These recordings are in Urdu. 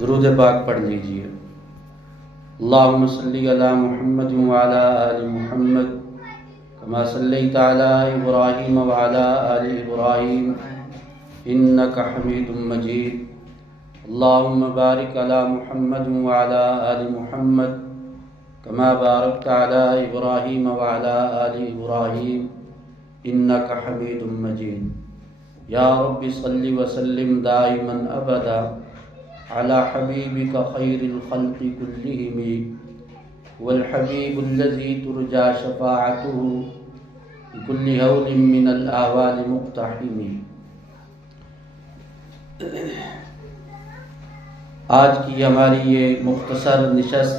درود پاک پڑھ لیجئے۔ اللہم صلی علی محمد وعلی آل محمد کما صلیت علی ابراہیم وعلی آل ابراہیم انکا حمید مجید۔ اللہم بارک علی محمد وعلی آل محمد کما بارکت علی ابراہیم وعلی آل ابراہیم انکا حمید مجید۔ یا رب صلی وسلم دائما ابدا على حبيبك خير الخلق كلهم والحبيب الذي ترجى شفاعته بكل هول من الآوال مقتحم۔ آج کی ہماری یہ مختصر نشست،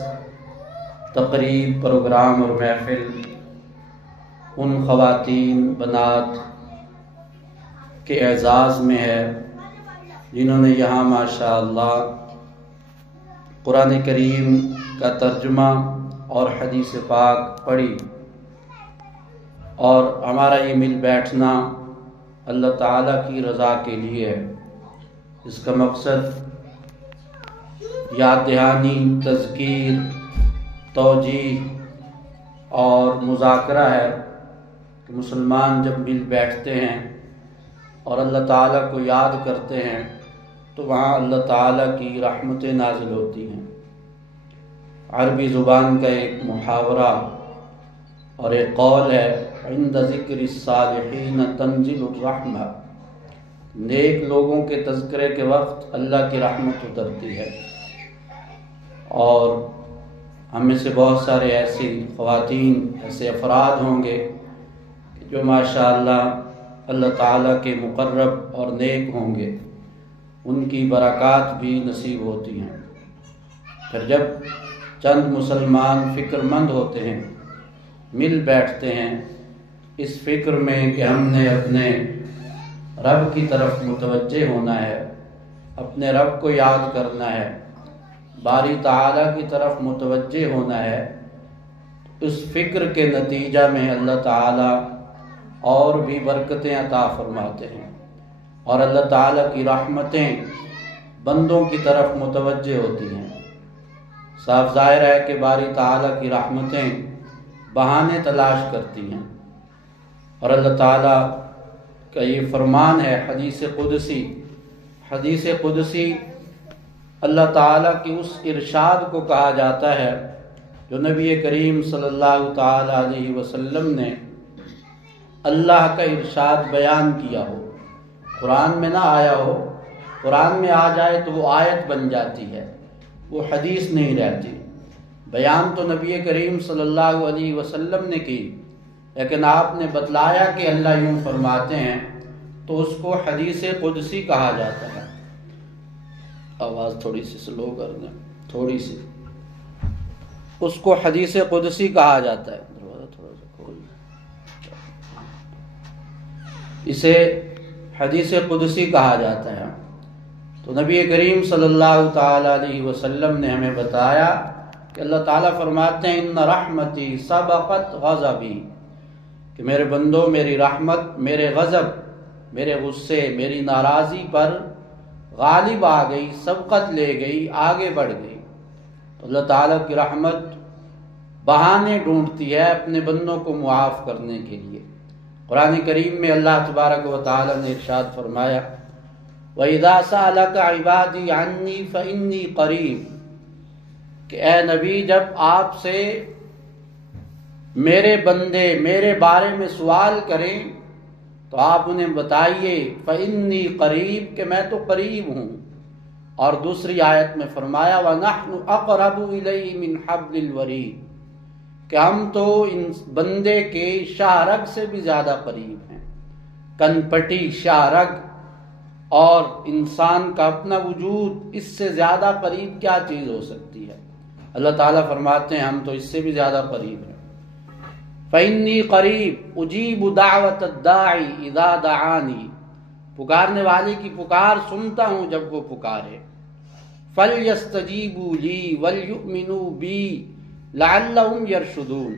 تقریب، پروگرام اور محفل ان خواتین بنات کے اعزاز میں ہے جنہوں نے یہاں ماشاءاللہ قرآن کریم کا ترجمہ اور حدیث پاک پڑھی، اور ہمارا یہ مل بیٹھنا اللہ تعالیٰ کی رضا کے لیے ہے۔ اس کا مقصد یاد دہانی، تذکیر، توجیہ اور مذاکرہ ہے کہ مسلمان جب مل بیٹھتے ہیں اور اللہ تعالیٰ کو یاد کرتے ہیں تو وہاں اللہ تعالیٰ کی رحمتیں نازل ہوتی ہیں۔ عربی زبان کا ایک محاورہ اور ایک قول ہے، عند ذکر الصالحین تنزل الرحمہ، نیک لوگوں کے تذکرے کے وقت اللہ کی رحمت اترتی ہے۔ اور ہم میں سے بہت سارے ایسی خواتین، ایسے افراد ہوں گے جو ماشاءاللہ اللہ تعالیٰ کے مقرب اور نیک ہوں گے، ان کی برکات بھی نصیب ہوتی ہیں۔ پھر جب چند مسلمان فکر مند ہوتے ہیں، مل بیٹھتے ہیں اس فکر میں کہ ہم نے اپنے رب کی طرف متوجہ ہونا ہے، اپنے رب کو یاد کرنا ہے، باری تعالیٰ کی طرف متوجہ ہونا ہے، اس فکر کے نتیجہ میں اللہ تعالیٰ اور بھی برکتیں عطا فرماتے ہیں، اور اللہ تعالیٰ کی رحمتیں بندوں کی طرف متوجہ ہوتی ہیں۔ صاف ظاہر ہے کہ باری تعالیٰ کی رحمتیں بہانے تلاش کرتی ہیں، اور اللہ تعالیٰ کا یہ فرمان ہے حدیث قدسی اللہ تعالیٰ کی اس ارشاد کو کہا جاتا ہے جو نبی کریم صلی اللہ تعالیٰ علیہ وسلم نے اللہ کا ارشاد بیان کیا ہو، قرآن میں نہ آیا ہو، قرآن میں آ جائے تو وہ آیت بن جاتی ہے، وہ حدیث نہیں رہتی۔ بیان تو نبی کریم صلی اللہ علیہ وسلم نے کی، لیکن آپ نے بتلایا کہ اللہ یوں فرماتے ہیں تو اس کو حدیث قدسی کہا جاتا ہے۔ آواز تھوڑی سی سلو کر دیں، تھوڑی سی، اس کو حدیث قدسی کہا جاتا ہے۔ اسے حدیث قدسی کہا جاتا ہے۔ تو نبی کریم صلی اللہ تعالیٰ علیہ وسلم نے ہمیں بتایا کہ اللہ تعالیٰ فرماتے ہیں ان رحمتی سبقت غضبی، کہ میرے بندوں میری رحمت میرے غضب، میرے غصے، میری ناراضی پر غالب آ گئی، سبقت لے گئی، آگے بڑھ گئی۔ تو اللہ تعالیٰ کی رحمت بہانے ڈھونڈتی ہے اپنے بندوں کو معاف کرنے کے لیے۔ قرآن کریم میں اللہ تبارک و تعالی نے ارشاد فرمایا وَإِذَا سَأَلَكَ عِبَادِي عَنِّي فَإِنِّي قَرِيبٌ، کہ اے نبی جب آپ سے میرے بندے میرے بارے میں سوال کریں تو آپ انہیں بتائیے فَإِنِّي قَرِيب، کہ میں تو قریب ہوں۔ اور دوسری آیت میں فرمایا وَنَحْنُ أَقْرَبُ إِلَيْهِ مِنْ حَبْلِ الْوَرِيدِ، کہ ہم تو ان بندے کے شاہ رگ سے بھی زیادہ قریب ہیں۔ کن پٹی، شاہ رگ اور انسان کا اپنا وجود، اس سے زیادہ قریب کیا چیز ہو سکتی ہے؟ اللہ تعالیٰ فرماتے ہیں ہم تو اس سے بھی زیادہ قریب ہیں۔ فَإِنِّي قَرِيبٌ أُجِيبُ دَعْوَةَ الدَّاعِ إِذَا دَعَانِي، پکارنے والے کی پکار سنتا ہوں جب وہ پکارے۔ فَلْيَسْتَجِيبُوا لِي وَلْيُؤْمِنُوا بِي لَعَلَّهُمْ يَرْشُدُونَ،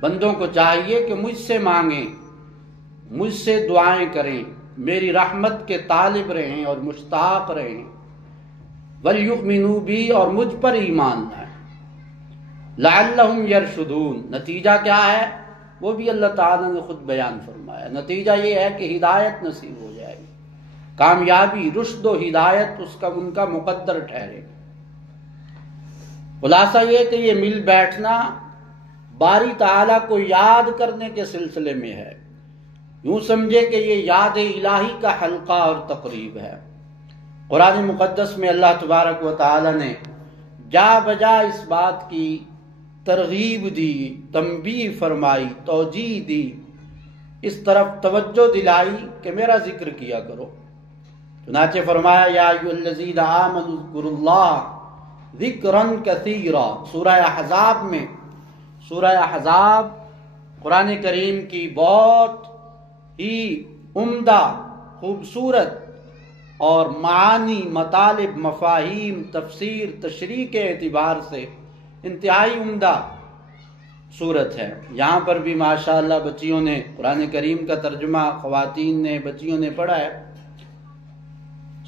بندوں کو چاہیے کہ مجھ سے مانگیں، مجھ سے دعائیں کریں، میری رحمت کے طالب رہیں اور مشتاق رہیں۔ وَلْيُؤْمِنُوا بِي، اور مجھ پر ایمان لائیں، لَعَلَّهُمْ يَرْشُدُونَ، نتیجہ کیا ہے وہ بھی اللہ تعالیٰ نے خود بیان فرمایا۔ نتیجہ یہ ہے کہ ہدایت نصیب ہو جائے گی، کامیابی، رشد و ہدایت ان کا مقدر ٹھہرے گا۔ خلاصہ یہ کہ یہ مل بیٹھنا باری تعالیٰ کو یاد کرنے کے سلسلے میں ہے، یوں سمجھے کہ یہ یاد الہی کا حلقہ اور تقریب ہے۔ قرآن مقدس میں اللہ تبارک و تعالی نے جا بجا اس بات کی ترغیب دی، تنبیہ فرمائی، توجیہ دی، اس طرف توجہ دلائی کہ میرا ذکر کیا کرو۔ چنانچہ فرمایا یا ایھا الذین آمنوا اذکروا اللہ ذکرا کثیرا۔ سورہ احزاب میں، سورہ احزاب قرآن کریم کی بہت ہی عمدہ، خوبصورت اور معانی، مطالب، مفاہیم، تفسیر، تشریح کے اعتبار سے انتہائی عمدہ صورت ہے۔ یہاں پر بھی ماشاءاللہ بچیوں نے قرآن کریم کا ترجمہ، خواتین نے، بچیوں نے پڑھا ہے۔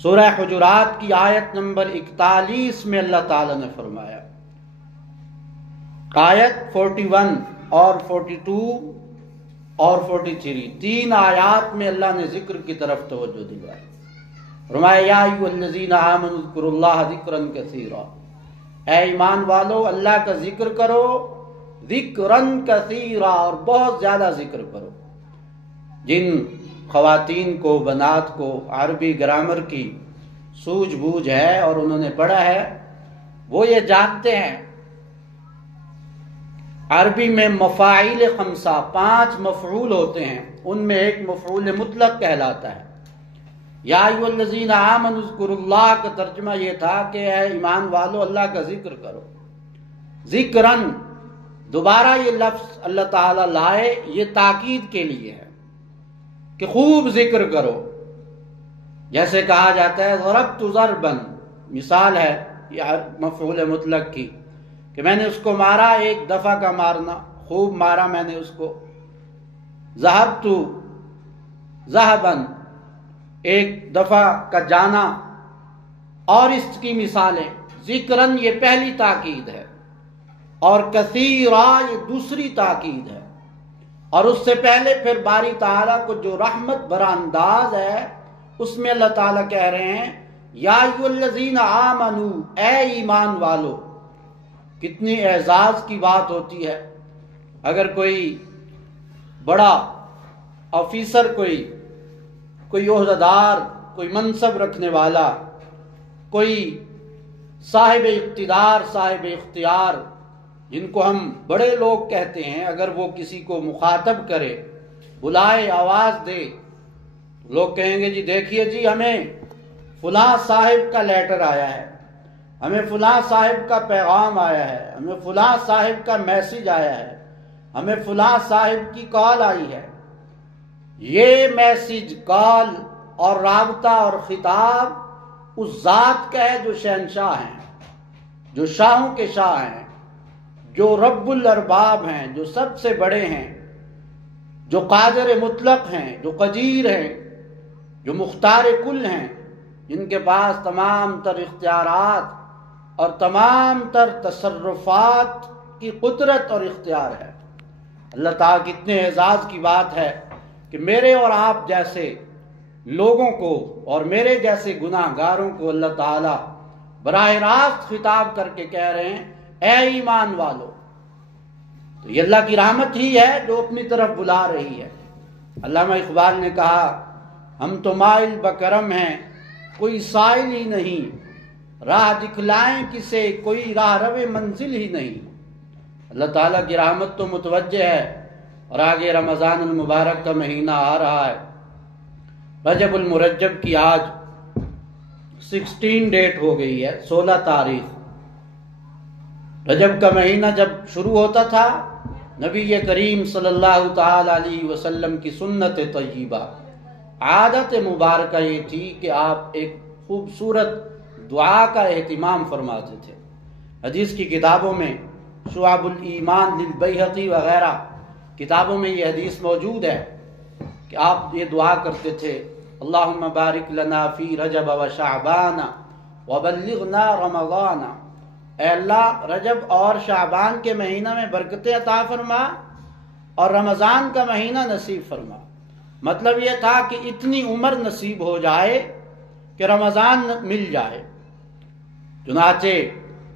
سورہ حجرات کی آیت نمبر 41 میں اللہ تعالی نے فرمایا، آیت 41 اور 42 اور 43، 3 آیات میں اللہ نے ذکر کی طرف توجہ دلائی۔ فرمایا یا ایھا الذین آمنوا اذکروا اللہ ذکرا کثیرا، اے ایمان والو اللہ کا ذکر کرو، ذکرا کثیرا، اور بہت زیادہ ذکر کرو۔ جن خواتین کو، بنات کو عربی گرامر کی سوجھ بوجھ ہے اور انہوں نے پڑھا ہے، وہ یہ جانتے ہیں عربی میں مفاعیل 5 مفعول ہوتے ہیں، ان میں ایک مفعول مطلق کہلاتا ہے۔ یا ایھا الذین آمنوا اذکروا اللہ کا ترجمہ یہ تھا کہ اے ایمان والو اللہ کا ذکر کرو۔ ذکرن، دوبارہ یہ لفظ اللہ تعالیٰ لائے، یہ تاکید کے لیے ہے کہ خوب ذکر کرو۔ جیسے کہا جاتا ہے ضربت ضربا، مثال ہے یہ مفعول مطلق کی کہ میں نے اس کو مارا، ایک دفعہ کا مارنا، خوب مارا میں نے اس کو۔ ذہبت ذہبا، ایک دفعہ کا جانا، اور اس کی مثالیں۔ ذکرن یہ پہلی تاکید ہے، اور کثیرا یہ دوسری تاکید ہے، اور اس سے پہلے پھر باری تعالیٰ کو جو رحمت بھرا انداز ہے اس میں اللہ تعالیٰ کہہ رہے ہیں یا ایھا الذین آمنو، اے ایمان والو۔ کتنی اعزاز کی بات ہوتی ہے اگر کوئی بڑا آفیسر، کوئی عہدیدار، کوئی منصب رکھنے والا، کوئی صاحب اقتدار، صاحب اختیار، جن کو ہم بڑے لوگ کہتے ہیں، اگر وہ کسی کو مخاطب کرے، بلائے، آواز دے، لوگ کہیں گے جی دیکھیے جی ہمیں فلاں صاحب کا لیٹر آیا ہے، ہمیں فلاں صاحب کا پیغام آیا ہے، ہمیں فلاں صاحب کا میسج آیا ہے، ہمیں فلاں صاحب کی کال آئی ہے۔ یہ میسج، کال اور رابطہ اور خطاب اس ذات کا ہے جو شہنشاہ ہیں، جو شاہوں کے شاہ ہیں، جو رب الارباب ہیں، جو سب سے بڑے ہیں، جو قادر مطلق ہیں، جو قدیر ہیں، جو مختار کل ہیں، جن کے پاس تمام تر اختیارات اور تمام تر تصرفات کی قدرت اور اختیار ہے۔ اللہ تعالیٰ کتنے اعزاز کی بات ہے کہ میرے اور آپ جیسے لوگوں کو اور میرے جیسے گناہ گاروں کو اللہ تعالیٰ براہ راست خطاب کر کے کہہ رہے ہیں اے ایمان والو۔ تو یہ اللہ کی رحمت ہی ہے جو اپنی طرف بلا رہی ہے۔ علامہ اقبال نے کہا ہم تو مائل بکرم ہیں کوئی سائل ہی نہیں، راہ دکھلائیں کسے کوئی راہ رو منزل ہی نہیں۔ اللہ تعالیٰ کی رحمت تو متوجہ ہے، اور آگے رمضان المبارک کا مہینہ آ رہا ہے۔ رجب المرجب کی آج 16 ڈیٹ ہو گئی ہے، 16 تاریخ۔ رجب کا مہینہ جب شروع ہوتا تھا، نبی کریم صلی اللہ تعالی علیہ وسلم کی سنت طیبہ، عادت مبارکہ یہ تھی کہ آپ ایک خوبصورت دعا کا اہتمام فرماتے تھے۔ حدیث کی کتابوں میں، شعب الایمان للبیہقی وغیرہ کتابوں میں یہ حدیث موجود ہے کہ آپ یہ دعا کرتے تھے اللہم بارک لنا فی رجب و شعبان وبلغنا رمضان، اے اللہ رجب اور شعبان کے مہینہ میں برکتیں عطا فرما اور رمضان کا مہینہ نصیب فرما۔ مطلب یہ تھا کہ اتنی عمر نصیب ہو جائے کہ رمضان مل جائے۔ چنانچہ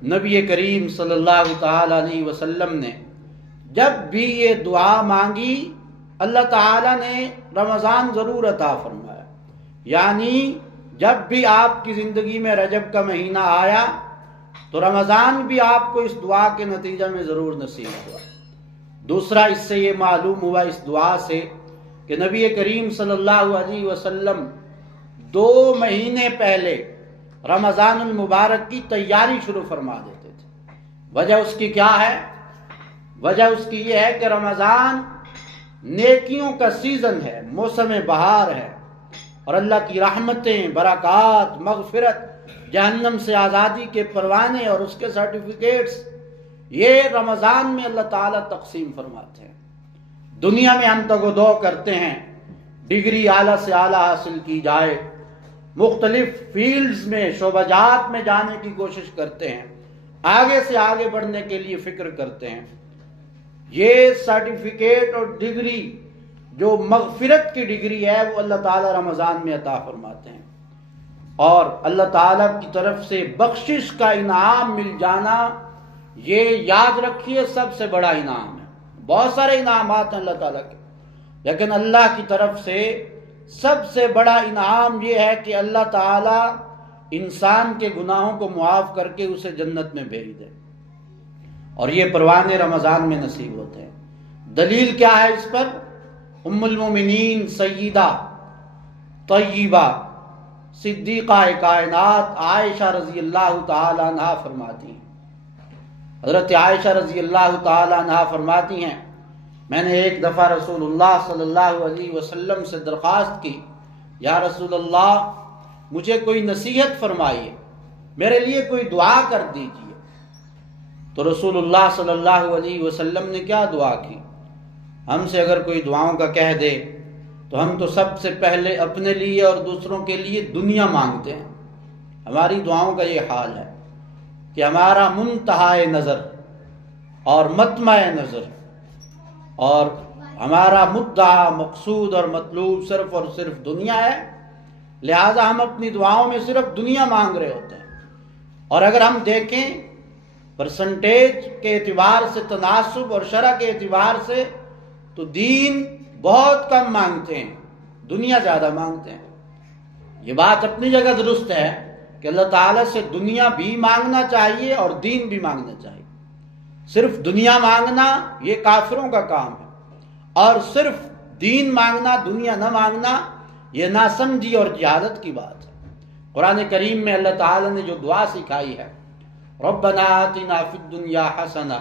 نبی کریم صلی اللہ تعالی علیہ وسلم نے جب بھی یہ دعا مانگی اللہ تعالیٰ نے رمضان ضرور عطا فرمایا، یعنی جب بھی آپ کی زندگی میں رجب کا مہینہ آیا تو رمضان بھی آپ کو اس دعا کے نتیجہ میں ضرور نصیب ہوا۔ دوسرا اس سے یہ معلوم ہوا اس دعا سے کہ نبی کریم صلی اللہ علیہ وسلم 2 مہینے پہلے رمضان المبارک کی تیاری شروع فرما دیتے تھے۔ وجہ اس کی کیا ہے؟ وجہ اس کی یہ ہے کہ رمضان نیکیوں کا سیزن ہے، موسم بہار ہے، اور اللہ کی رحمتیں، برکات، مغفرت، جہنم سے آزادی کے پروانے اور اس کے سرٹیفکیٹس یہ رمضان میں اللہ تعالیٰ تقسیم فرماتے ہیں۔ دنیا میں ہم تگ و دو کرتے ہیں، ڈگری اعلیٰ سے اعلیٰ حاصل کی جائے، مختلف فیلڈز میں، شعبہ جات میں جانے کی کوشش کرتے ہیں، آگے سے آگے بڑھنے کے لیے فکر کرتے ہیں۔ یہ سرٹیفکیٹ اور ڈگری جو مغفرت کی ڈگری ہے وہ اللہ تعالیٰ رمضان میں عطا فرماتے ہیں، اور اللہ تعالیٰ کی طرف سے بخشش کا انعام مل جانا، یہ یاد رکھیے سب سے بڑا انعام ہے۔ بہت سارے انعامات ہیں اللہ تعالیٰ کے، لیکن اللہ کی طرف سے سب سے بڑا انعام یہ ہے کہ اللہ تعالیٰ انسان کے گناہوں کو معاف کر کے اسے جنت میں بھیج دے، اور یہ پروانے رمضان میں نصیب ہوتے ہیں۔ دلیل کیا ہے اس پر؟ ام المومنین سیدہ طیبہ صدیقہ کائنات عائشہ رضی اللہ تعالی عنہا فرماتی ہیں، حضرت عائشہ رضی اللہ تعالی عنہا فرماتی ہیں میں نے ایک دفعہ رسول اللہ صلی اللہ علیہ وسلم سے درخواست کی، یا رسول اللہ مجھے کوئی نصیحت فرمائیے، میرے لیے کوئی دعا کر دیجیے۔ تو رسول اللہ صلی اللہ علیہ وسلم نے کیا دعا کی؟ ہم سے اگر کوئی دعاؤں کا کہہ دے تو ہم تو سب سے پہلے اپنے لیے اور دوسروں کے لیے دنیا مانگتے ہیں۔ ہماری دعاؤں کا یہ حال ہے کہ ہمارا منتہائے نظر اور مطمع نظر اور ہمارا مدعا، مقصود اور مطلوب صرف اور صرف دنیا ہے، لہذا ہم اپنی دعاؤں میں صرف دنیا مانگ رہے ہوتے ہیں۔ اور اگر ہم دیکھیں پرسنٹیج کے اعتبار سے، تناسب اور شرح کے اعتبار سے، تو دین بہت کم مانگتے ہیں، دنیا زیادہ مانگتے ہیں۔ یہ بات اپنی جگہ درست ہے کہ اللہ تعالیٰ سے دنیا بھی مانگنا چاہیے اور دین بھی مانگنا چاہیے۔ صرف دنیا مانگنا یہ کافروں کا کام ہے، اور صرف دین مانگنا، دنیا نہ مانگنا، یہ ناسمجھی اور جہالت کی بات ہے۔ قرآن کریم میں اللہ تعالیٰ نے جو دعا سکھائی ہے، ربنا آتنا فی الدنیا حسنہ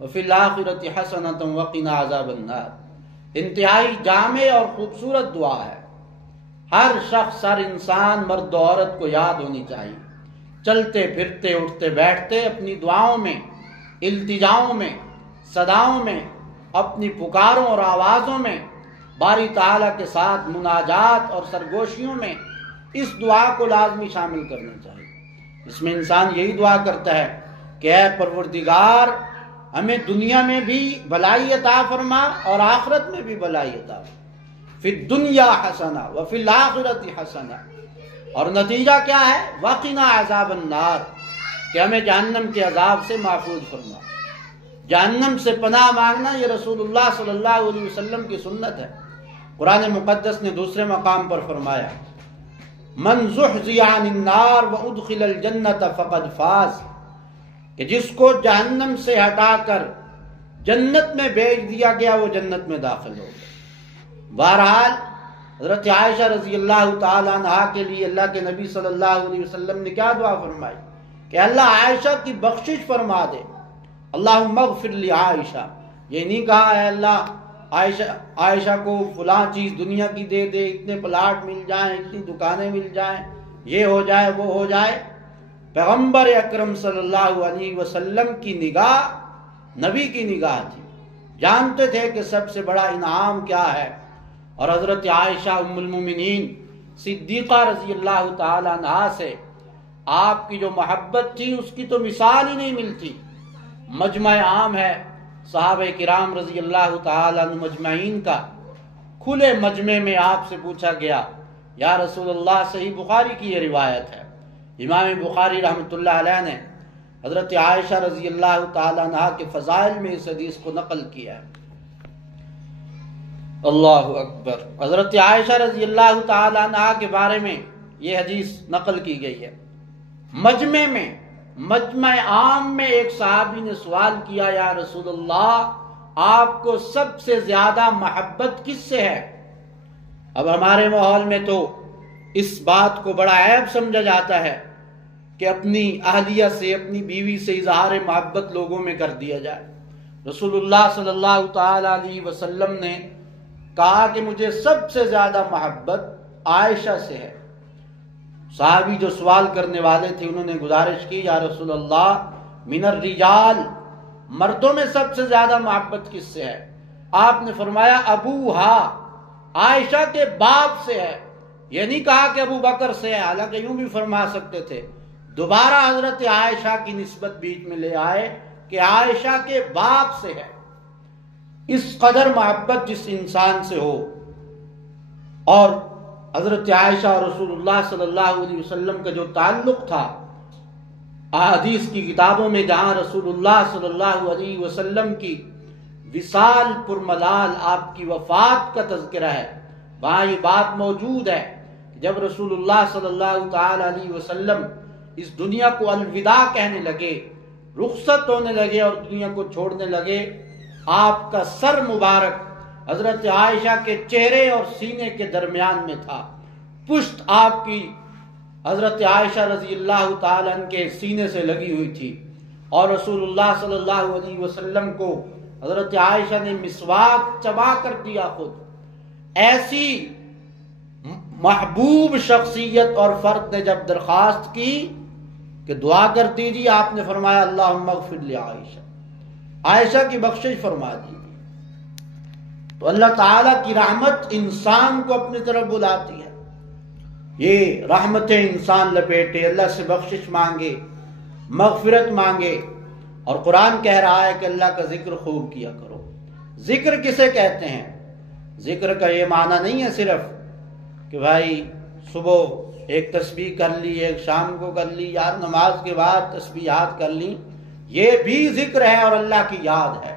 وفی الآخرۃ حسنۃ وقنا عذاب النار، انتہائی جامع اور خوبصورت دعا ہے۔ ہر شخص، ہر انسان، مرد و عورت کو یاد ہونی چاہیے۔ چلتے پھرتے، اٹھتے بیٹھتے، اپنی دعاؤں میں، التجاؤں میں، صداؤں میں، اپنی پکاروں اور آوازوں میں باری تعالیٰ کے ساتھ مناجات اور سرگوشیوں میں اس دعا کو لازمی شامل کرنا چاہیے۔ اس میں انسان یہی دعا کرتا ہے کہ اے پروردگار ہمیں دنیا میں بھی بھلائی عطا فرما اور آخرت میں بھی بھلائی عطا فرما، فی الدنیا حسنہ وفی الآخرۃ حسنہ، اور نتیجہ کیا ہے؟ وقنا عذاب النار، کہ ہمیں جہنم کے عذاب سے محفوظ فرما۔ جہنم سے پناہ مانگنا یہ رسول اللہ صلی اللہ علیہ وسلم کی سنت ہے۔ قرآن مقدس نے دوسرے مقام پر فرمایا، من زحزح عن النار وادخل الجنۃ فقد فاز، کہ جس کو جہنم سے ہٹا کر جنت میں بھیج دیا گیا وہ جنت میں داخل ہو گیا۔ بہرحال حضرت عائشہ رضی اللہ تعالی عنہا کے لیے اللہ کے نبی صلی اللہ علیہ وسلم نے کیا دعا فرمائی کہ اللہ عائشہ کی بخشش فرما دے، اللہم اغفر لی عائشہ۔ یہ نہیں کہا اے اللہ عائشہ کو فلاں چیز دنیا کی دے دے، اتنے پلاٹ مل جائیں، اتنی دکانیں مل جائیں، یہ ہو جائے وہ ہو جائے۔ پیغمبر اکرم صلی اللہ علیہ وسلم کی نگاہ نبی کی نگاہ تھی، جانتے تھے کہ سب سے بڑا انعام کیا ہے، اور حضرت عائشہ ام المومنین صدیقہ رضی اللہ تعالی عنہا سے آپ کی جو محبت تھی اس کی تو مثال ہی نہیں ملتی۔ مجمع عام ہے صحابہ کرام رضی اللہ تعالی عنہ مجمعین کا، کھلے مجمع میں آپ سے پوچھا گیا یا رسول اللہ، صحیح بخاری کی یہ روایت ہے، امام بخاری رحمۃ اللہ علیہ نے حضرت عائشہ رضی اللہ تعالی عنہ کے فضائل میں اس حدیث کو نقل کیا ہے۔ اللہ اکبر، حضرت عائشہ رضی اللہ تعالی عنہ کے بارے میں یہ حدیث نقل کی گئی ہے۔ مجمع عام میں ایک صحابی نے سوال کیا یا رسول اللہ، آپ کو سب سے زیادہ محبت کس سے ہے؟ اب ہمارے ماحول میں تو اس بات کو بڑا عیب سمجھا جاتا ہے کہ اپنی اہلیہ سے، اپنی بیوی سے اظہار محبت لوگوں میں کر دیا جائے۔ رسول اللہ صلی اللہ تعالی علیہ وسلم نے کہا کہ مجھے سب سے زیادہ محبت عائشہ سے ہے۔ صحابی جو سوال کرنے والے تھے انہوں نے گزارش کی یا رسول اللہ، من الرجال، مردوں میں سب سے زیادہ محبت کس سے ہے؟ آپ نے فرمایا ابوہا، عائشہ کے باپ سے ہے۔ یہ نہیں کہا کہ ابو بکر سے ہے، حالانکہ یوں بھی فرما سکتے تھے۔ دوبارہ حضرت عائشہ کی نسبت بیچ میں لے آئے کہ عائشہ کے باپ سے ہے۔ اس قدر محبت جس انسان سے ہو، اور حضرت عائشہ اور رسول اللہ صلی اللہ علیہ وسلم کا جو تعلق تھا، احادیث کی کتابوں میں جہاں رسول اللہ صلی اللہ علیہ وسلم کی وصال پر ملال، آپ کی وفات کا تذکرہ ہے، وہاں یہ بات موجود ہے کہ جب رسول اللہ صلی اللہ تعالی علیہ وسلم اس دنیا کو الوداع کہنے لگے، رخصت ہونے لگے اور دنیا کو چھوڑنے لگے، آپ کا سر مبارک حضرت عائشہ کے چہرے اور سینے کے درمیان میں تھا، پشت آپ کی حضرت عائشہ رضی اللہ تعالی عنہ کے سینے سے لگی ہوئی تھی، اور رسول اللہ صلی اللہ علیہ وسلم کو حضرت عائشہ نے مسواک چبا کر دیا خود۔ ایسی محبوب شخصیت اور فرد نے جب درخواست کی کہ دعا کر دیجیے، آپ نے فرمایا اللہم اغفر لعائشہ، عائشہ کی بخشش فرما دیجیے۔ تو اللہ تعالیٰ کی رحمت انسان کو اپنی طرف بلاتی ہے، یہ رحمت انسان لپیٹے، اللہ سے بخشش مانگے، مغفرت مانگے، اور قرآن کہہ رہا ہے کہ اللہ کا ذکر خوب کیا کرو۔ ذکر کسے کہتے ہیں؟ ذکر کا یہ معنی نہیں ہے صرف کہ بھائی صبح ایک تسبیح کر لی، ایک شام کو کر لی، یا نماز کے بعد تسبیحات کر لی، یہ بھی ذکر ہے اور اللہ کی یاد ہے۔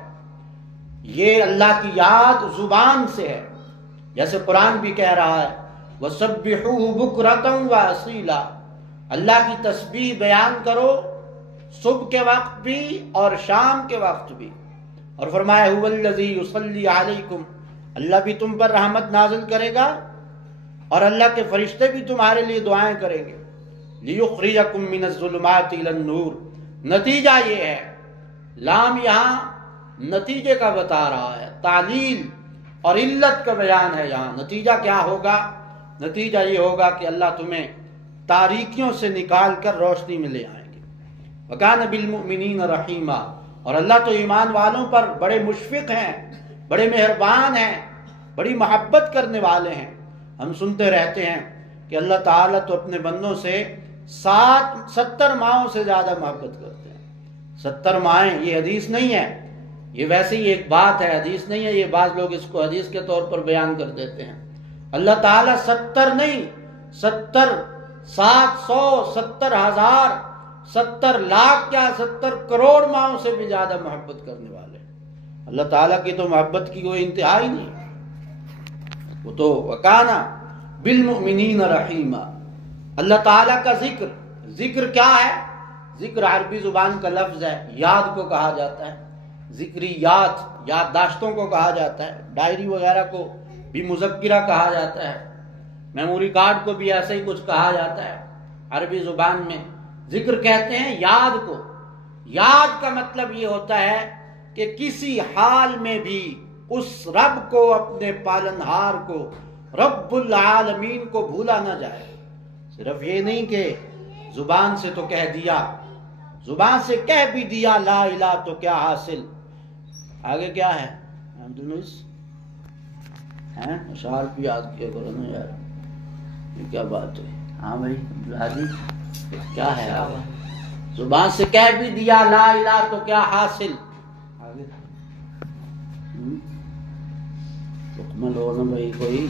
یہ اللہ کی یاد زبان سے ہے، جیسے قرآن بھی کہہ رہا ہے وَسَبِّحُوهُ بُكْرَةً وَأَصِيلًا، اللہ کی تسبیح بیان کرو صبح کے وقت بھی اور شام کے وقت بھی، اور فرمایا هُوَ الَّذِي يُصَلِّي عَلَيْكُمْ، اللہ بھی تم پر رحمت نازل کرے گا اور اللہ کے فرشتے بھی تمہارے لیے دعائیں کریں گے، لِيُخْرِجَكُم مِّنَ الظُّلُمَاتِ إِلَى النُّورِ۔ نتیجہ یہ ہے، لام یہاں نتیجے کا بتا رہا ہے، تعلیل اور علت کا بیان ہے۔ یہاں نتیجہ کیا ہوگا؟ نتیجہ یہ ہوگا کہ اللہ تمہیں تاریکیوں سے نکال کر روشنی میں لے آئیں گے۔ وَكَانَ بِالْمُؤْمِنِينَ رَحِيمًا، اور اللہ تو ایمان والوں پر بڑے مشفق ہیں، بڑے مہربان ہیں، بڑی محبت کرنے والے ہیں۔ ہم سنتے رہتے ہیں کہ اللہ تعالیٰ تو اپنے بندوں سے 70 ماہوں سے زیادہ محبت کرتے ہیں۔ 70 ماہیں یہ حدیث نہیں ہے، یہ ویسے ہی ایک بات ہے، حدیث نہیں ہے، یہ بعض لوگ اس کو حدیث کے طور پر بیان کر دیتے ہیں۔ اللہ تعالیٰ 70 نہیں، 70 700 70,000 70 لاکھ کیا 70 کروڑ ماہوں سے بھی زیادہ محبت کرنے والے ہیں۔ اللہ تعالیٰ کی تو محبت کی کوئی انتہا ہی نہیں، وہ تو وَكَانَ بِالْمُؤْمِنِينَ رَحِيمًا۔ اللہ تعالیٰ کا ذکر کیا ہے؟ ذکر عربی زبان کا لفظ ہے، یاد کو کہا جاتا ہے، ذکریات یادداشتوں کو کہا جاتا ہے، ڈائری وغیرہ کو بھی مذکرہ کہا جاتا ہے، میموری کارڈ کو بھی ایسے ہی کچھ کہا جاتا ہے عربی زبان میں۔ ذکر کہتے ہیں یاد کو۔ یاد کا مطلب یہ ہوتا ہے کہ کسی حال میں بھی اس رب کو، اپنے پالنہار کو، رب العالمین کو بھولا نہ جائے۔ صرف یہ نہیں کہ زبان سے تو کہہ دیا، زبان سے کہہ بھی دیا لا الہ تو کیا حاصل، آگے کیا ہے؟ اشعار بھی یاد کیا کرو نا یار، یہ کیا بات ہے؟ ہاں بھائی حاجی کیا ہے زبان سے کہہ بھی دیا لا الہ تو کیا حاصل؟ مکمل ہو نا بھائی کوئی.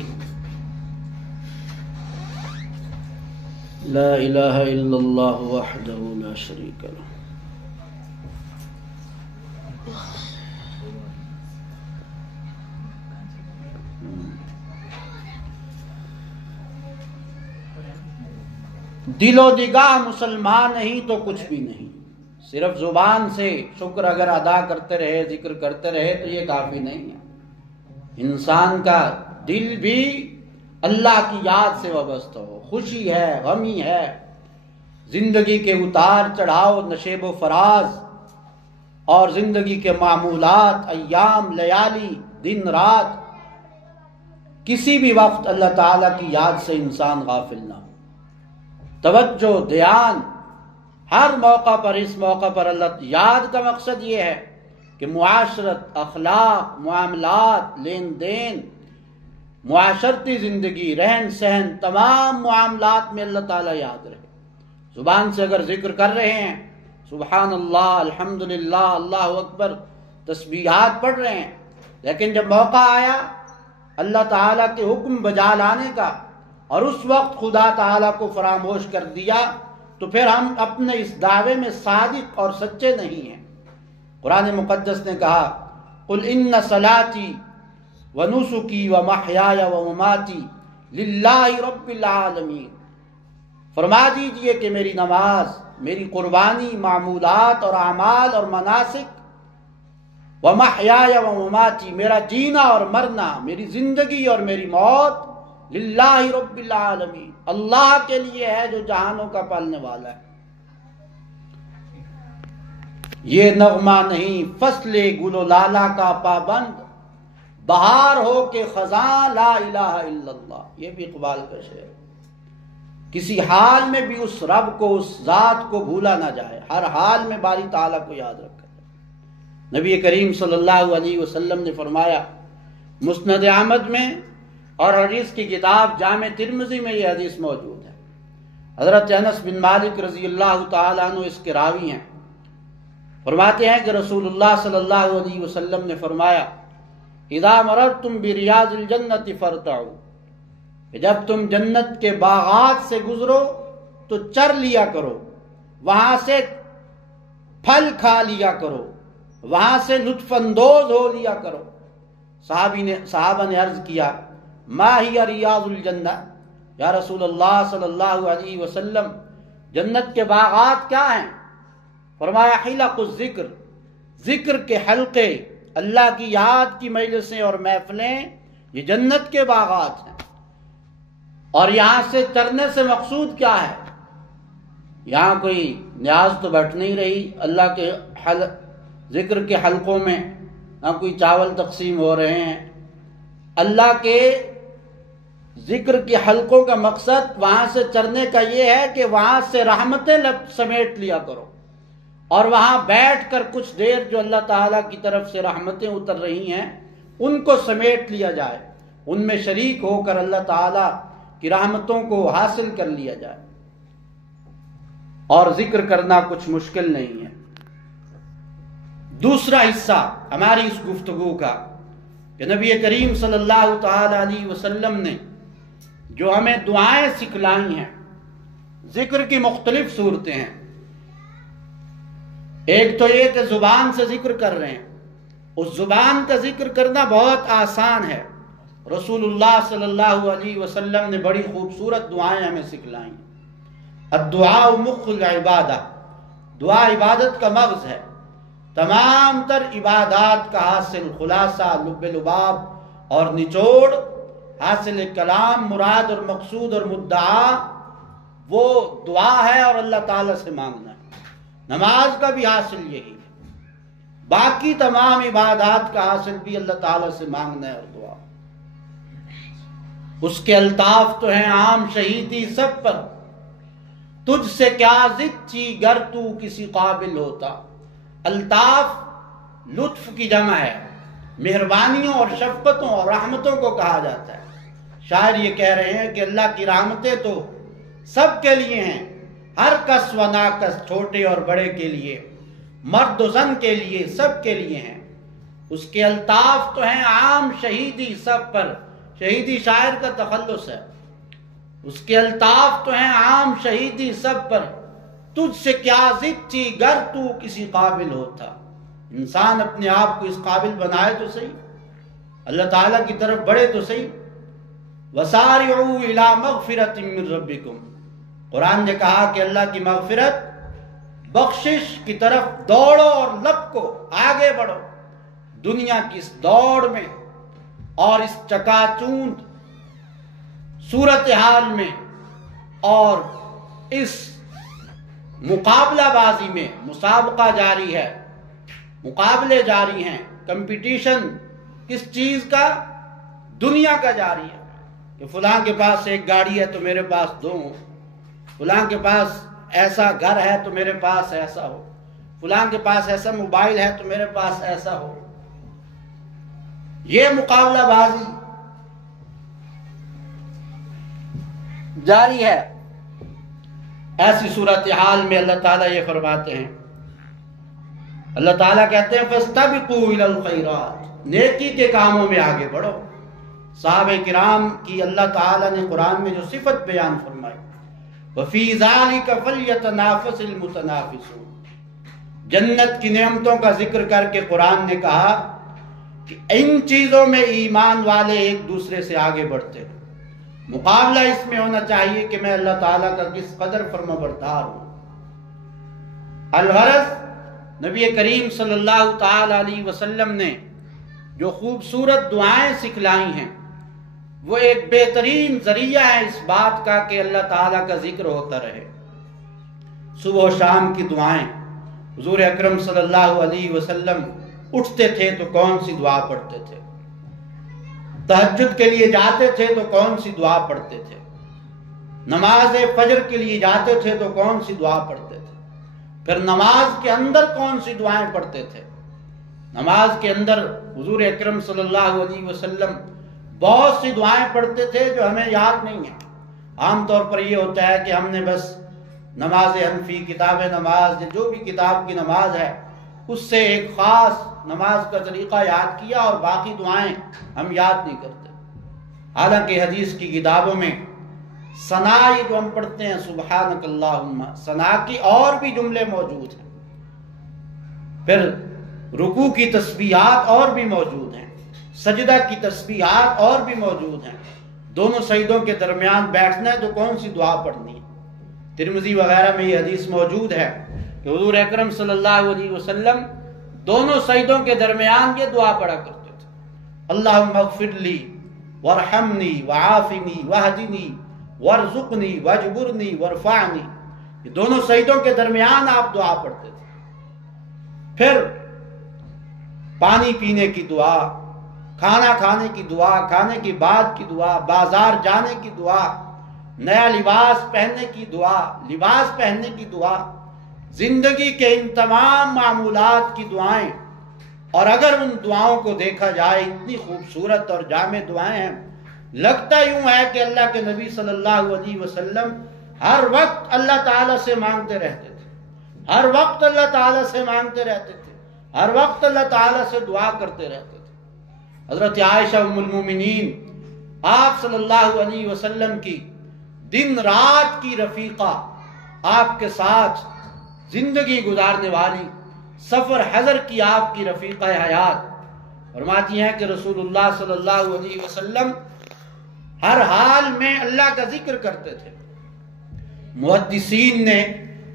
لا الہ الا اللہ وحدہ لا شریک لہ. دل و نگاہ مسلمان نہیں تو کچھ بھی نہیں. صرف زبان سے شکر اگر ادا کرتے رہے، ذکر کرتے رہے تو یہ کافی نہیں ہے. انسان کا دل بھی اللہ کی یاد سے وابستہ ہو. خوشی ہے، غمی ہے، زندگی کے اتار چڑھاؤ، نشیب و فراز اور زندگی کے معمولات، ایام، لیالی، دن رات، کسی بھی وقت اللہ تعالیٰ کی یاد سے انسان غافل نہ ہو. توجہ، دھیان ہر موقع پر، اس موقع پر اللہ یاد کا مقصد یہ ہے کہ معاشرت، اخلاق، معاملات، لین دین، معاشرتی زندگی، رہن سہن، تمام معاملات میں اللہ تعالیٰ یاد رہے. زبان سے اگر ذکر کر رہے ہیں، سبحان اللہ، الحمدللہ، اللہ اکبر، تسبیحات پڑھ رہے ہیں، لیکن جب موقع آیا اللہ تعالیٰ کے حکم بجا لانے کا اور اس وقت خدا تعالیٰ کو فراموش کر دیا تو پھر ہم اپنے اس دعوے میں صادق اور سچے نہیں ہیں. قرآن مقدس نے کہا قل ان صلاتی ونسکی ومحیای ومماتی للہ رب العالمین. فرما دیجئے کہ میری نماز، میری قربانی، معمولات اور اعمال اور مناسک، ومحیای ومماتی، میرا جینا اور مرنا، میری زندگی اور میری موت، للہ رب العالمین، اللہ کے لیے ہے جو جہانوں کا پالنے والا ہے. یہ نغمہ نہیں فصل گل و لالا کا پابند، بہار ہو کے خزاں لا الہ الا اللہ. یہ بھی اقبال کا شعر. کسی حال میں بھی اس رب کو، اس ذات کو بھولا نہ جائے. ہر حال میں باری تعالیٰ کو یاد رکھا جائے. نبی کریم صلی اللہ علیہ وسلم نے فرمایا، مسند احمد میں اور حدیث کی کتاب جامع ترمذی میں یہ حدیث موجود ہے. حضرت انس بن مالک رضی اللہ تعالیٰ عنہ اس کے راوی ہیں. فرماتے ہیں کہ رسول اللہ صلی اللہ علیہ وسلم نے فرمایا، اذا مررتم بریاض الجنت فارتعوا، جب تم جنت کے باغات سے گزرو تو چر لیا کرو، وہاں سے پھل کھا لیا کرو، وہاں سے لطف اندوز ہو لیا کرو. صحابہ نے عرض کیا، ما ہی ریاض الجنہ، یا رسول اللہ صلی اللہ علیہ وسلم جنت کے باغات کیا ہیں؟ فرمایا حلق الذکر، ذکر کے حلقے، اللہ کی یاد کی مجلسیں اور محفلیں، یہ جنت کے باغات ہیں. اور یہاں سے چرنے سے مقصود کیا ہے؟ یہاں کوئی نیاز تو بیٹھ نہیں رہی. اللہ کے ذکر کے حلقوں میں نہ کوئی چاول تقسیم ہو رہے ہیں. اللہ کے ذکر کے حلقوں کا مقصد وہاں سے چرنے کا یہ ہے کہ وہاں سے رحمتیں سمیٹ لیا کرو، اور وہاں بیٹھ کر کچھ دیر جو اللہ تعالیٰ کی طرف سے رحمتیں اتر رہی ہیں ان کو سمیٹ لیا جائے، ان میں شریک ہو کر اللہ تعالیٰ کی رحمتوں کو حاصل کر لیا جائے. اور ذکر کرنا کچھ مشکل نہیں ہے. دوسرا حصہ ہماری اس گفتگو کا کہ نبی کریم صلی اللہ تعالی علیہ وسلم نے جو ہمیں دعائیں سکھلائی ہیں، ذکر کی مختلف صورتیں ہیں. ایک تو یہ کہ زبان سے ذکر کر رہے ہیں، اس زبان کا ذکر کرنا بہت آسان ہے. رسول اللہ صلی اللہ علیہ وسلم نے بڑی خوبصورت دعائیں ہمیں سکھلائیں. الدعاء مخ العبادہ، دعا عبادت کا مغز ہے. تمام تر عبادات کا حاصل، خلاصہ، لب لباب اور نچوڑ، حاصل کلام، مراد اور مقصود اور مدعا وہ دعا ہے اور اللہ تعالیٰ سے مانگنا ہے. نماز کا بھی حاصل یہی ہے. باقی تمام عبادات کا حاصل بھی اللہ تعالیٰ سے مانگنا ہے اور دعا. اس کے الطاف تو ہیں عام شہیدی سب پر، تجھ سے کیا ضد تھی گر تو کسی قابل ہوتا. الطاف لطف کی جمع ہے، مہربانیوں اور شفقتوں اور رحمتوں کو کہا جاتا ہے. شاعر یہ کہہ رہے ہیں کہ اللہ کی رحمتیں تو سب کے لیے ہیں، ہر کس و ناکس، چھوٹے اور بڑے کے لیے، مرد و زن کے لیے، سب کے لیے ہیں۔ اس کے الطاف تو ہیں عام شہیدی سب پر، شہیدی شاعر کا تخلص ہے۔ اس کے الطاف تو ہیں عام شہیدی سب پر، تجھ سے کیا ضد تھی گر تو کسی قابل ہوتا۔ انسان اپنے آپ کو اس قابل بنائے تو صحیح، اللہ تعالیٰ کی طرف بڑھے تو صحیح۔ وَسَارِعُوا إِلَىٰ مَغْفِرَةٍ مِّن رَبِّكُمْ، قرآن نے کہا کہ اللہ کی مغفرت، بخشش کی طرف دوڑو اور لپکو، آگے بڑھو۔ دنیا کی اس دوڑ میں اور اس چکا چوند صورتحال میں اور اس مقابلہ بازی میں، مسابقہ جاری ہے، مقابلے جاری ہیں، کمپٹیشن کس چیز کا؟ دنیا کا جاری ہے کہ فلاں کے پاس ایک گاڑی ہے تو میرے پاس دو ہوں، فلاں کے پاس ایسا گھر ہے تو میرے پاس ایسا ہو، فلاں کے پاس ایسا موبائل ہے تو میرے پاس ایسا ہو۔ یہ مقابلہ بازی جاری ہے۔ ایسی صورتحال میں اللہ تعالیٰ یہ فرماتے ہیں، اللہ تعالیٰ کہتے ہیں فَاسْتَبِقُوا إِلَى الْخَيْرَاتِ، نیکی کے کاموں میں آگے بڑھو۔ صحابہ کرام کی اللہ تعالیٰ نے قرآن میں جو صفت بیان فرمائی، وَفِي ذَلِكَ فَلْيَتَنَافَسِ الْمُتَنَافِسُونَ، جنت کی نعمتوں کا ذکر کر کے قرآن نے کہا کہ ان چیزوں میں ایمان والے ایک دوسرے سے آگے بڑھتے ہیں۔ مقابلہ اس میں ہونا چاہیے کہ میں اللہ تعالیٰ کا کس قدر فرمانبردار ہوں۔ الغرض، نبی کریم صلی اللہ تعالی علیہ وسلم نے جو خوبصورت دعائیں سکھلائی ہیں، وہ ایک بہترین ذریعہ ہے اس بات کا کہ اللہ تعالیٰ کا ذکر ہوتا رہے۔ صبح و شام کی دعائیں، حضور اکرم صلی اللہ علیہ وسلم اٹھتے تھے تو کون سی دعا پڑھتے تھے، تہجد کے لیے جاتے تھے تو کون سی دعا پڑھتے تھے، نماز فجر کے لیے جاتے تھے تو کون سی دعا پڑھتے تھے، پھر نماز کے اندر کون سی دعائیں پڑھتے تھے۔ نماز کے اندر حضور اکرم صلی اللہ علیہ وسلم بہت سی دعائیں پڑھتے تھے جو ہمیں یاد نہیں ہیں۔ عام طور پر یہ ہوتا ہے کہ ہم نے بس نماز حنفی، کتاب نماز، جو بھی کتاب کی نماز ہے اس سے ایک خاص نماز کا طریقہ یاد کیا اور باقی دعائیں ہم یاد نہیں کرتے۔ حالانکہ حدیث کی کتابوں میں ثنا جو ہم پڑھتے ہیں سبحانک اللہم، ثنا کی اور بھی جملے موجود ہیں، پھر رکوع کی تسبیحات اور بھی موجود ہیں، سجدہ کی تسبیحات اور بھی موجود ہیں۔ دونوں سجدوں کے درمیان بیٹھنا ہے تو کون سی دعا پڑھنی ہے۔ ترمذی وغیرہ میں یہ حدیث موجود ہے کہ حضور اکرم صلی اللہ علیہ وسلم دونوں سجدوں کے درمیان یہ دعا پڑھا کرتے تھے، اللہم اغفر لی وارحمنی وعافنی واہدنی وارزقنی واجبرنی وارفعنی۔ یہ دونوں سجدوں کے درمیان آپ دعا پڑھتے تھے۔ پھر پانی پینے کی دعا، کھانا کھانے کی دعا، کھانے کے بعد کی دعا، بازار جانے کی دعا، نیا لباس پہننے کی دعا، لباس پہننے کی دعا، زندگی کے ان تمام معمولات کی دعائیں۔ اور اگر ان دعاؤں کو دیکھا جائے اتنی خوبصورت اور جامع دعائیں ہیں، لگتا یوں ہے کہ اللہ کے نبی صلی اللہ علیہ وسلم ہر وقت اللہ تعالیٰ سے مانگتے رہتے تھے، ہر وقت اللہ تعالیٰ سے مانگتے رہتے تھے، ہر وقت اللہ تعالیٰ سے دعا کرتے رہتے تھے۔ حضرت عائشہ ام المومنین آپ صلی اللہ علیہ وسلم کی دن رات کی رفیقہ، آپ کے ساتھ زندگی گزارنے والی، سفر حضر کی آپ کی رفیقہ حیات، فرماتی ہیں کہ رسول اللہ صلی اللہ علیہ وسلم ہر حال میں اللہ کا ذکر کرتے تھے۔ محدثین نے،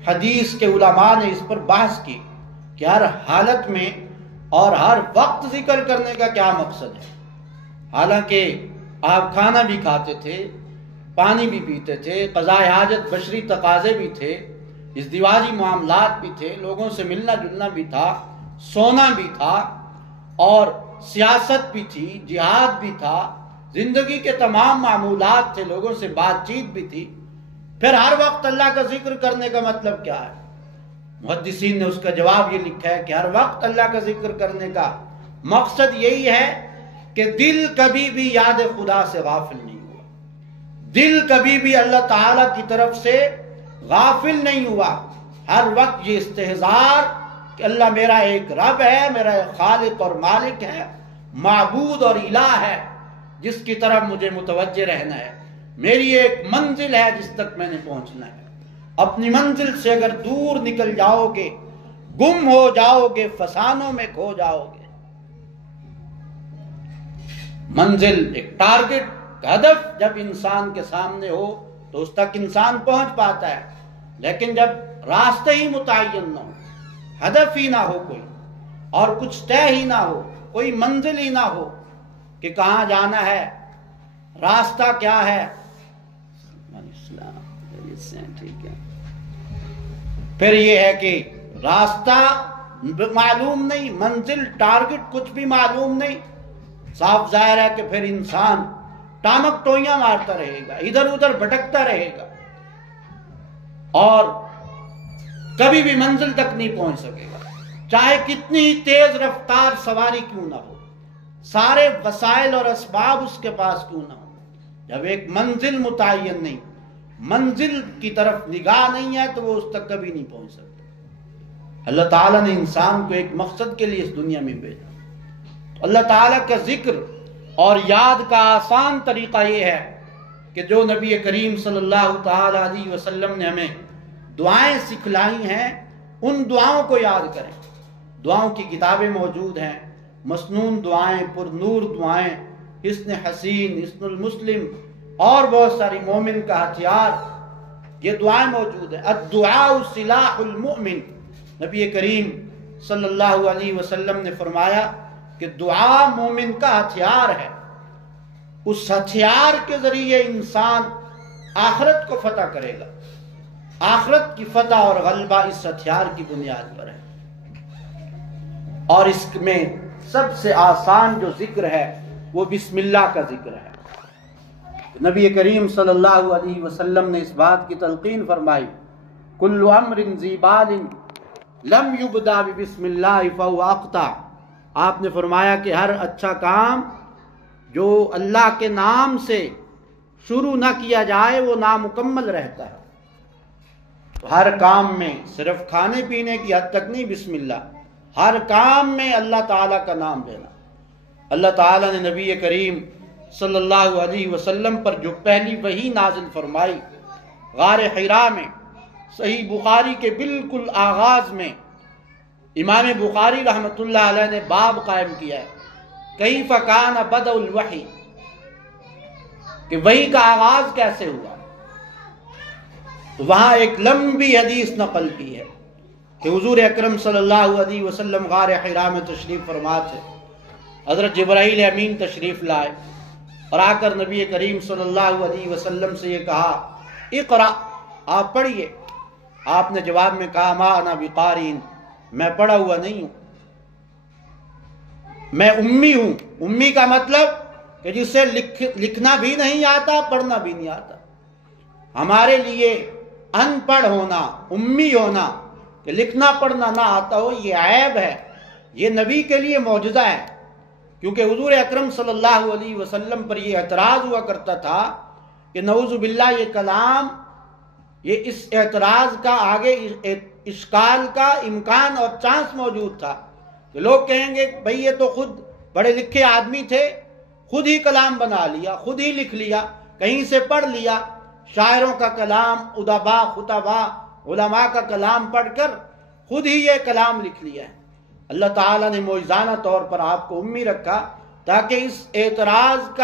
حدیث کے علماء نے اس پر بحث کی کہ ہر حالت میں اور ہر وقت ذکر کرنے کا کیا مقصد ہے۔ حالانکہ آپ کھانا بھی کھاتے تھے، پانی بھی پیتے تھے، قضاء حاجت بشری تقاضے بھی تھے، ازدواجی معاملات بھی تھے، لوگوں سے ملنا جلنا بھی تھا، سونا بھی تھا، اور سیاست بھی تھی، جہاد بھی تھا، زندگی کے تمام معمولات تھے، لوگوں سے بات چیت بھی تھی۔ پھر ہر وقت اللہ کا ذکر کرنے کا مطلب کیا ہے؟ محدثین نے اس کا جواب یہ لکھا ہے کہ ہر وقت اللہ کا ذکر کرنے کا مقصد یہی ہے کہ دل کبھی بھی یاد خدا سے غافل نہیں ہوا، دل کبھی بھی اللہ تعالیٰ کی طرف سے غافل نہیں ہوا، ہر وقت یہ استحضار کہ اللہ میرا ایک رب ہے، میرا ایک خالق اور مالک ہے، معبود اور الہ ہے جس کی طرف مجھے متوجہ رہنا ہے، میری ایک منزل ہے جس تک میں نے پہنچنا ہے۔ اپنی منزل سے اگر دور نکل جاؤ گے، گم ہو جاؤ گے، فسانوں میں کھو جاؤ گے۔ منزل ایک ٹارگٹ، ہدف جب انسان کے سامنے ہو تو اس تک انسان پہنچ پاتا ہے، لیکن جب راستے ہی متعین نہ ہو، ہدف ہی نہ ہو کوئی، اور کچھ طے ہی نہ ہو، کوئی منزل ہی نہ ہو کہ کہاں جانا ہے، راستہ کیا ہے، ٹھیک ہے، پھر یہ ہے کہ راستہ معلوم نہیں، منزل ٹارگٹ کچھ بھی معلوم نہیں، صاف ظاہر ہے کہ پھر انسان ٹامک ٹوئیاں مارتا رہے گا، ادھر ادھر بھٹکتا رہے گا، اور کبھی بھی منزل تک نہیں پہنچ سکے گا، چاہے کتنی تیز رفتار سواری کیوں نہ ہو، سارے وسائل اور اسباب اس کے پاس کیوں نہ ہو، جب ایک منزل متعین نہیں، منزل کی طرف نگاہ نہیں ہے تو وہ اس تک کبھی نہیں پہنچ سکتا۔ اللہ تعالیٰ نے انسان کو ایک مقصد کے لیے اس دنیا میں بھیجا۔ اللہ تعالیٰ کا ذکر اور یاد کا آسان طریقہ یہ ہے کہ جو نبی کریم صلی اللہ تعالی علیہ وسلم نے ہمیں دعائیں سکھلائی ہیں، ان دعاؤں کو یاد کریں۔ دعاؤں کی کتابیں موجود ہیں، مسنون دعائیں، پر نور دعائیں، حسن حسین، حسن المسلم، اور بہت ساری، مومن کا ہتھیار، یہ دعائیں موجود ہیں۔ الدعاء سلاح المؤمن، نبی کریم صلی اللہ علیہ وسلم نے فرمایا کہ دعا مومن کا ہتھیار ہے، اس ہتھیار کے ذریعے انسان آخرت کو فتح کرے گا، آخرت کی فتح اور غلبہ اس ہتھیار کی بنیاد پر ہے۔ اور اس میں سب سے آسان جو ذکر ہے وہ بسم اللہ کا ذکر ہے۔ نبی کریم صلی اللہ علیہ وسلم نے اس بات کی تلقین فرمائی، کل امر ذی بال لم یبدا بسم اللہ فہو اقطع۔ آپ نے فرمایا کہ ہر اچھا کام جو اللہ کے نام سے شروع نہ کیا جائے وہ نامکمل رہتا ہے۔ ہر کام میں، صرف کھانے پینے کی حد تک نہیں، بسم اللہ، ہر کام میں اللہ تعالیٰ کا نام لینا۔ اللہ تعالیٰ نے نبی کریم صلی اللہ علیہ وسلم پر جو پہلی وحی نازل فرمائی غار حرا میں، صحیح بخاری کے بالکل آغاز میں امام بخاری رحمۃ اللہ علیہ نے باب قائم کیا ہے، کیف کان بدء الوحی، کہ وحی کا آغاز کیسے ہوا۔ تو وہاں ایک لمبی حدیث نقل کی ہے کہ حضور اکرم صلی اللہ علیہ وسلم غار حرا میں تشریف فرما تھے، حضرت جبرائیل امین تشریف لائے اور آ کر نبی کریم صلی اللہ علیہ وسلم سے یہ کہا، اقرأ، آپ پڑھیے۔ آپ نے جواب میں کہا، ما انا بقارئ، میں پڑھا ہوا نہیں ہوں، میں امی ہوں۔ امی کا مطلب کہ جسے لکھنا بھی نہیں آتا، پڑھنا بھی نہیں آتا۔ ہمارے لیے ان پڑھ ہونا، امی ہونا، کہ لکھنا پڑھنا نہ آتا ہو، یہ عیب ہے، یہ نبی کے لیے معجزہ ہے، کیونکہ حضور اکرم صلی اللہ علیہ وسلم پر یہ اعتراض ہوا کرتا تھا کہ نعوذ باللہ یہ کلام، یہ اس اعتراض کا آگے اشکال کا امکان اور چانس موجود تھا کہ لوگ کہیں گے بھئی یہ تو خود بڑے لکھے آدمی تھے، خود ہی کلام بنا لیا، خود ہی لکھ لیا، کہیں سے پڑھ لیا، شاعروں کا کلام، ادبا، خطبا، علماء کا کلام پڑھ کر خود ہی یہ کلام لکھ لیا ہے۔ اللہ تعالیٰ نے معجزانہ طور پر آپ کو امی رکھا تاکہ اس اعتراض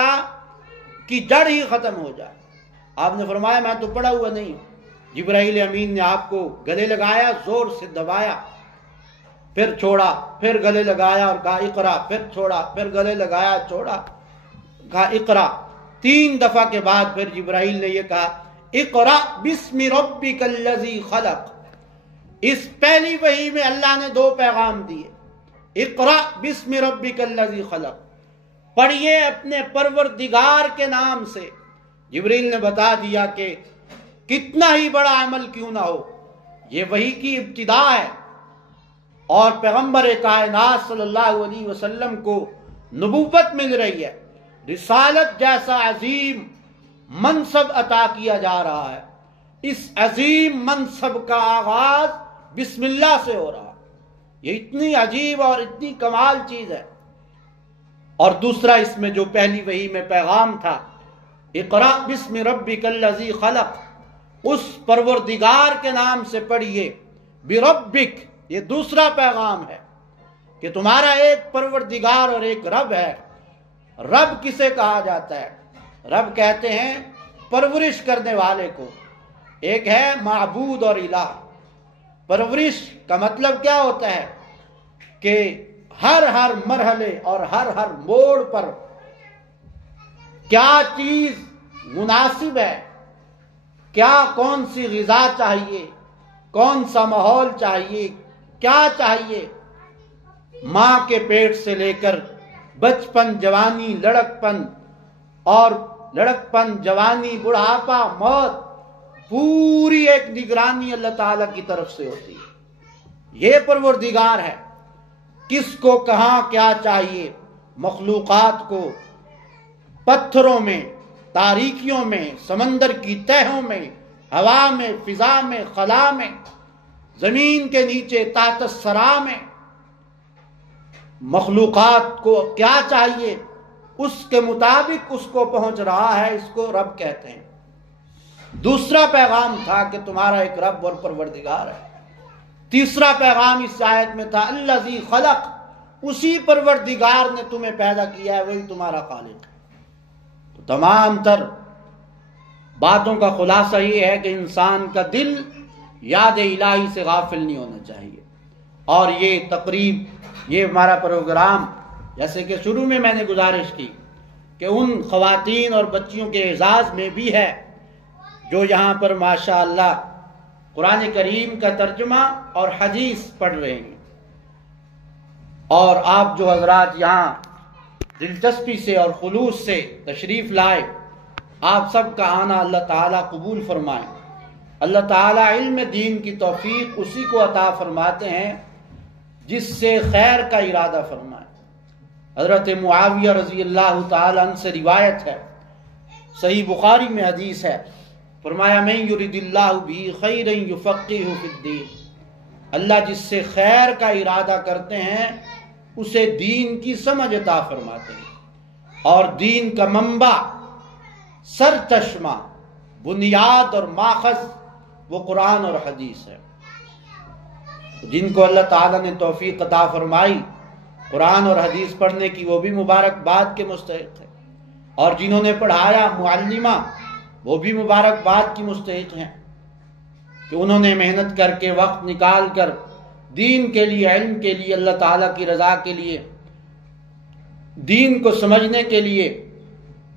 کی جڑ ہی ختم ہو جائے۔ آپ نے فرمایا میں تو پڑھا ہوا نہیں ہوں۔ جبرائیل امین نے آپ کو گلے لگایا، زور سے دبایا، پھر چھوڑا، پھر گلے لگایا اور کہا اقرا، پھر چھوڑا، پھر گلے لگایا، چھوڑا، کہا اقرا۔ 3 دفعہ کے بعد پھر جبرائیل نے یہ کہا، اقرا بسم ربک الذی خلق۔ اس پہلی وحی میں اللہ نے 2 پیغام دیے، اقرا بسم ربک الذی خلق، پڑھیے اپنے پروردگار کے نام سے۔ جبرائیل نے بتا دیا کہ کتنا ہی بڑا عمل کیوں نہ ہو، یہ وحی کی ابتدا ہے، اور پیغمبر کائنات صلی اللہ علیہ وسلم کو نبوت مل رہی ہے، رسالت جیسا عظیم منصب عطا کیا جا رہا ہے۔ اس عظیم منصب کا آغاز بسم اللہ سے ہو رہا. یہ اتنی عجیب اور اتنی کمال چیز ہے. اور دوسرا اس میں جو پہلی وحی میں پیغام تھا، اقرأ بسم ربک الذی خلق، اس پروردگار کے نام سے پڑھیے. بربک، یہ دوسرا پیغام ہے کہ تمہارا ایک پروردگار اور ایک رب ہے. رب کسے کہا جاتا ہے؟ رب کہتے ہیں پرورش کرنے والے کو. ایک ہے معبود اور الہ. پرورش کا مطلب کیا ہوتا ہے کہ ہر مرحلے اور ہر موڑ پر کیا چیز مناسب ہے، کیا کون سی غذا چاہیے، کون سا ماحول چاہیے، کیا چاہیے. ماں کے پیٹ سے لے کر بچپن، جوانی، لڑکپن، اور لڑکپن، جوانی، بڑھاپا، موت، پوری ایک نگرانی اللہ تعالیٰ کی طرف سے ہوتی ہے. یہ پروردگار ہے. کس کو کہاں کیا چاہیے. مخلوقات کو پتھروں میں، تاریکیوں میں، سمندر کی تہوں میں، ہوا میں، فضا میں، خلا میں، زمین کے نیچے تحت الثری میں، مخلوقات کو کیا چاہیے اس کے مطابق اس کو پہنچ رہا ہے. اس کو رب کہتے ہیں. دوسرا پیغام تھا کہ تمہارا ایک رب اور پروردگار ہے. تیسرا پیغام اس آیت میں تھا الذی خلق، اسی پروردگار نے تمہیں پیدا کیا ہے، وہی تمہارا خالق ہے. تو تمام تر باتوں کا خلاصہ یہ ہے کہ انسان کا دل یاد الہی سے غافل نہیں ہونا چاہیے. اور یہ تقریب، یہ ہمارا پروگرام، جیسے کہ شروع میں نے گزارش کی کہ ان خواتین اور بچیوں کے اعزاز میں بھی ہے جو یہاں پر ماشاءاللہ قرآن کریم کا ترجمہ اور حدیث پڑھ رہے ہیں. اور آپ جو حضرات یہاں دلچسپی سے اور خلوص سے تشریف لائے، آپ سب کا آنا اللہ تعالیٰ قبول فرمائے. اللہ تعالیٰ علم دین کی توفیق اسی کو عطا فرماتے ہیں جس سے خیر کا ارادہ فرمائے. حضرت معاویہ رضی اللہ تعالیٰ عنہ سے روایت ہے، صحیح بخاری میں حدیث ہے، فرمایا من یرید اللہ بہ خیرا یفقہہ فی الدین، اللہ جس سے خیر کا ارادہ کرتے ہیں اسے دین کی سمجھ عطا فرماتے ہیں. اور دین کا منبع، سر چشمہ، بنیاد اور ماخذ وہ قرآن اور حدیث ہے. جن کو اللہ تعالیٰ نے توفیق عطا فرمائی قرآن اور حدیث پڑھنے کی، وہ بھی مبارکباد کے مستحق ہیں. اور جنہوں نے پڑھایا، معلمہ، وہ بھی مبارکباد کی مستحق ہیں کہ انہوں نے محنت کر کے، وقت نکال کر دین کے لیے، علم کے لیے، اللہ تعالیٰ کی رضا کے لیے، دین کو سمجھنے کے لیے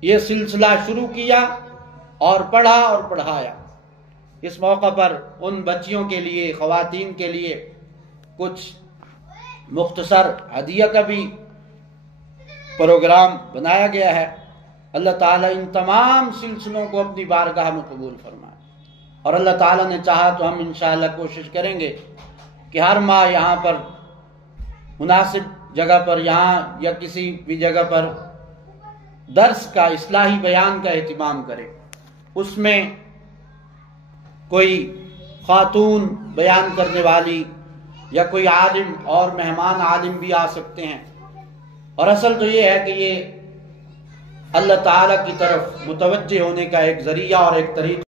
یہ سلسلہ شروع کیا اور پڑھا اور پڑھایا. اس موقع پر ان بچیوں کے لیے، خواتین کے لیے کچھ مختصر ہدیہ کا بھی پروگرام بنایا گیا ہے. اللہ تعالیٰ ان تمام سلسلوں کو اپنی بارگاہ میں قبول فرمائے. اور اللہ تعالیٰ نے چاہا تو ہم انشاءاللہ کوشش کریں گے کہ ہر ماہ یہاں پر مناسب جگہ پر، یہاں یا کسی بھی جگہ پر درس کا، اصلاحی بیان کا اہتمام کرے. اس میں کوئی خاتون بیان کرنے والی یا کوئی عالم اور مہمان عالم بھی آ سکتے ہیں. اور اصل تو یہ ہے کہ یہ اللہ تعالیٰ کی طرف متوجہ ہونے کا ایک ذریعہ اور ایک طریقہ